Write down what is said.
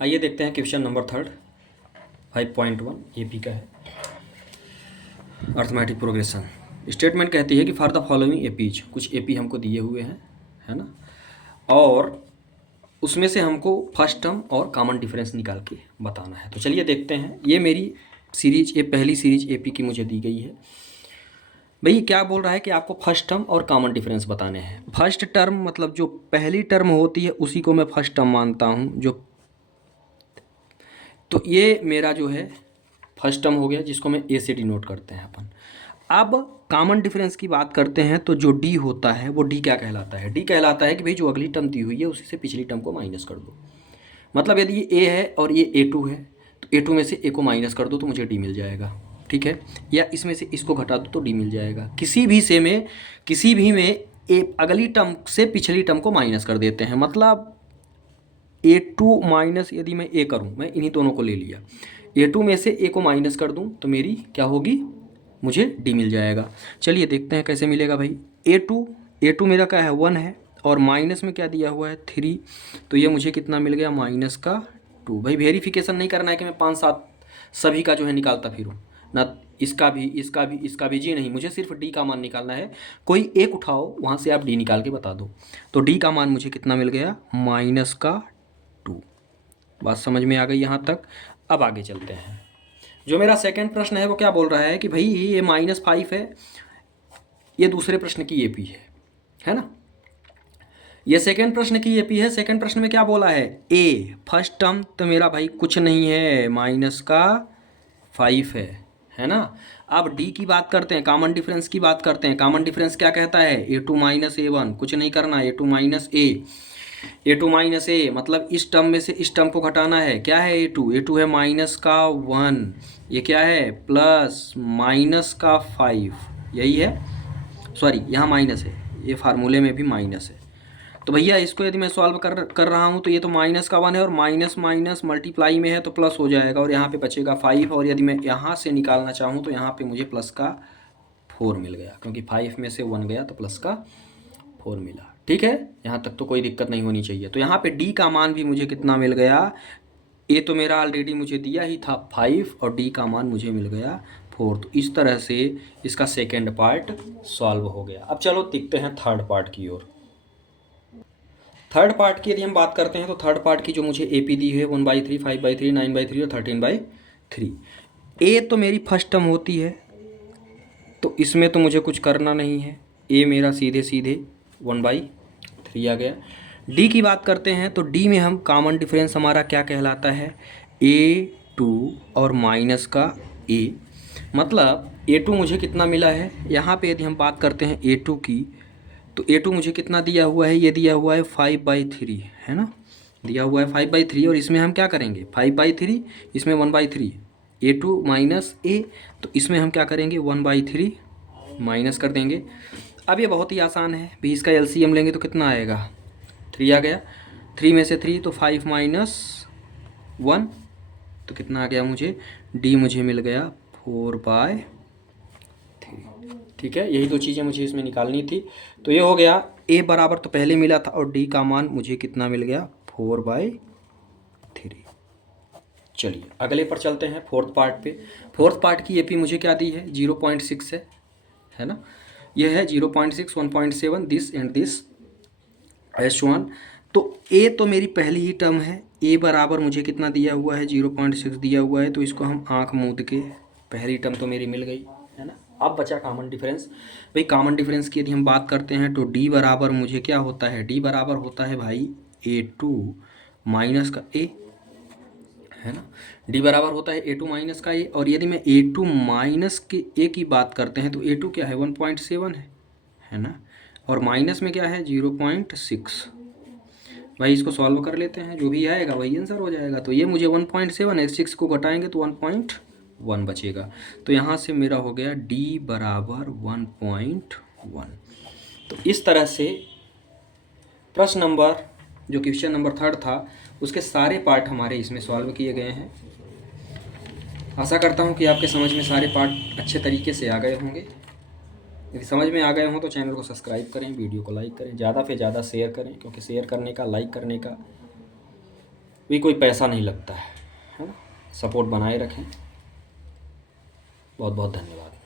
आइए देखते हैं क्वेश्चन नंबर थर्ड 5.1 एपी का है, अर्थमेटिक प्रोग्रेशन। स्टेटमेंट कहती है कि फॉर द फॉलोइंग एपीज, कुछ एपी हमको दिए हुए हैं, है ना, और उसमें से हमको फर्स्ट टर्म और कॉमन डिफरेंस निकाल के बताना है। तो चलिए देखते हैं। ये मेरी सीरीज, ये पहली सीरीज एपी की मुझे दी गई है। भाई क्या बोल रहा है कि आपको फर्स्ट टर्म और कॉमन डिफरेंस बताने हैं। फर्स्ट टर्म मतलब जो पहली टर्म होती है उसी को मैं फर्स्ट टर्म मानता हूँ। तो ये मेरा जो है फर्स्ट टर्म हो गया, जिसको मैं ए से डिनोट करते हैं अपन। अब कॉमन डिफरेंस की बात करते हैं तो जो डी होता है वो डी क्या कहलाता है? डी कहलाता है कि भाई जो अगली टर्म दी हुई है उसी से पिछली टर्म को माइनस कर दो। मतलब यदि ये ए है और ये ए2 है तो ए2 में से ए को माइनस कर दो तो मुझे डी मिल जाएगा, ठीक है। या इसमें से इसको घटा दो तो डी मिल जाएगा। किसी भी में ए अगली टर्म से पिछली टर्म को माइनस कर देते हैं। मतलब ए2 माइनस, यदि मैं ए करूँ, मैं इन्हीं दोनों को ले लिया, ए2 में से ए को माइनस कर दूँ तो मेरी क्या होगी, मुझे डी मिल जाएगा। चलिए देखते हैं कैसे मिलेगा भाई। ए टू मेरा क्या है 1 है, और माइनस में क्या दिया हुआ है 3, तो ये मुझे कितना मिल गया माइनस का 2। भाई वेरिफिकेशन नहीं करना है कि मैं 5-7 सभी का जो है निकालता फिरूँ ना, इसका भी इसका भी इसका भी, जी नहीं, मुझे सिर्फ डी का मान निकालना है। कोई एक उठाओ, वहाँ से आप डी निकाल के बता दो। तो डी का मान मुझे कितना मिल गया, माइनस का 2। बात समझ में आ गई यहाँ तक। अब आगे चलते हैं। जो मेरा सेकंड प्रश्न है वो क्या बोल रहा है कि भाई ये -5 है, ये दूसरे प्रश्न की एपी है ना। ये सेकंड प्रश्न की एपी है। सेकंड प्रश्न में क्या बोला है, ए फर्स्ट टर्म तो मेरा भाई कुछ नहीं है, -5 है ना। अब डी की बात करते हैं, कॉमन डिफरेंस की बात करते हैं। कॉमन डिफरेंस क्या कहता है, ए2 माइनस ए1, कुछ नहीं करना, A two minus A two minus A, मतलब इस टर्म में से इस टर्म को घटाना है। क्या है ए टू है माइनस का 1, ये क्या है प्लस माइनस का 5, यही है। सॉरी, यहाँ माइनस है, ये फार्मूले में भी माइनस है। तो भैया इसको यदि मैं सॉल्व कर रहा हूँ तो ये तो माइनस का 1 है, और माइनस माइनस मल्टीप्लाई में है तो प्लस हो जाएगा, और यहाँ पे बचेगा 5। और यदि मैं यहाँ से निकालना चाहूँ तो यहाँ पे मुझे प्लस का 4 मिल गया, क्योंकि 5 में से 1 गया तो प्लस का 4 मिला। ठीक है, यहाँ तक तो कोई दिक्कत नहीं होनी चाहिए। तो यहाँ पे डी का मान भी मुझे कितना मिल गया, ए तो मेरा ऑलरेडी मुझे दिया ही था 5, और डी का मान मुझे मिल गया 4। तो इस तरह से इसका सेकेंड पार्ट सॉल्व हो गया। अब चलो देखते हैं थर्ड पार्ट की ओर। थर्ड पार्ट की यदि हम बात करते हैं तो थर्ड पार्ट की जो मुझे एपी दी है 1/3, 5/3, 9/3 और 13/3। ए तो मेरी फर्स्ट टर्म होती है, तो इसमें तो मुझे कुछ करना नहीं है। ए मेरा सीधे सीधे 1/3 आ गया। डी की बात करते हैं तो डी में हम कॉमन डिफरेंस हमारा क्या कहलाता है, ए2 और माइनस का ए। मतलब ए2 मुझे कितना मिला है, यहाँ पे यदि हम बात करते हैं ए2 की, तो ए2 मुझे कितना दिया हुआ है, ये दिया हुआ है 5/3, है ना, दिया हुआ है 5/3। और इसमें हम क्या करेंगे 5/3, इसमें 1/3, ए2 माइनस ए, तो इसमें हम क्या करेंगे 1/3 माइनस कर देंगे। अब ये बहुत ही आसान है भी, इसका एलसीएम लेंगे तो कितना आएगा, 3 आ गया। 3 में से 3 तो 5 माइनस 1, तो कितना आ गया मुझे, डी मुझे मिल गया 4/3। ठीक है, यही दो चीज़ें मुझे इसमें निकालनी थी। तो ये हो गया, ए बराबर तो पहले मिला था, और डी का मान मुझे कितना मिल गया 4/3। चलिए अगले पर चलते हैं, फोर्थ पार्ट पे। फोर्थ पार्ट की एपी मुझे क्या दी है, 0.6 है ना। यह है 0.6, 1.7, दिस एंड दिस S1। तो ए तो मेरी पहली ही टर्म है, ए बराबर मुझे कितना दिया हुआ है 0.6 दिया हुआ है, तो इसको हम आंख मूंद के, पहली टर्म तो मेरी मिल गई, है ना। अब बचा कॉमन डिफरेंस। भाई कॉमन डिफरेंस की यदि हम बात करते हैं तो डी बराबर मुझे क्या होता है, डी बराबर होता है भाई ए2 माइनस का ए, है ना। डी बराबर होता है ए2 माइनस का ए, और यदि मैं ए2 माइनस के ए की बात करते हैं तो ए2 क्या है 1.7 है ना, और माइनस में क्या है 0.6। भाई इसको सॉल्व कर लेते हैं, जो भी आएगा वही आंसर हो जाएगा। तो ये मुझे 1.7 है, 6 को घटाएंगे तो 1.1 बचेगा। तो यहाँ से मेरा हो गया डी बराबर 1.1। तो इस तरह से प्रश्न नंबर, जो क्वेश्चन नंबर थर्ड था, उसके सारे पार्ट हमारे इसमें सॉल्व किए गए हैं। आशा करता हूँ कि आपके समझ में सारे पार्ट अच्छे तरीके से आ गए होंगे। यदि समझ में आ गए हों तो चैनल को सब्सक्राइब करें, वीडियो को लाइक करें, ज़्यादा से ज़्यादा शेयर करें, क्योंकि शेयर करने का, लाइक करने का भी कोई पैसा नहीं लगता है ना। सपोर्ट बनाए रखें। बहुत बहुत धन्यवाद।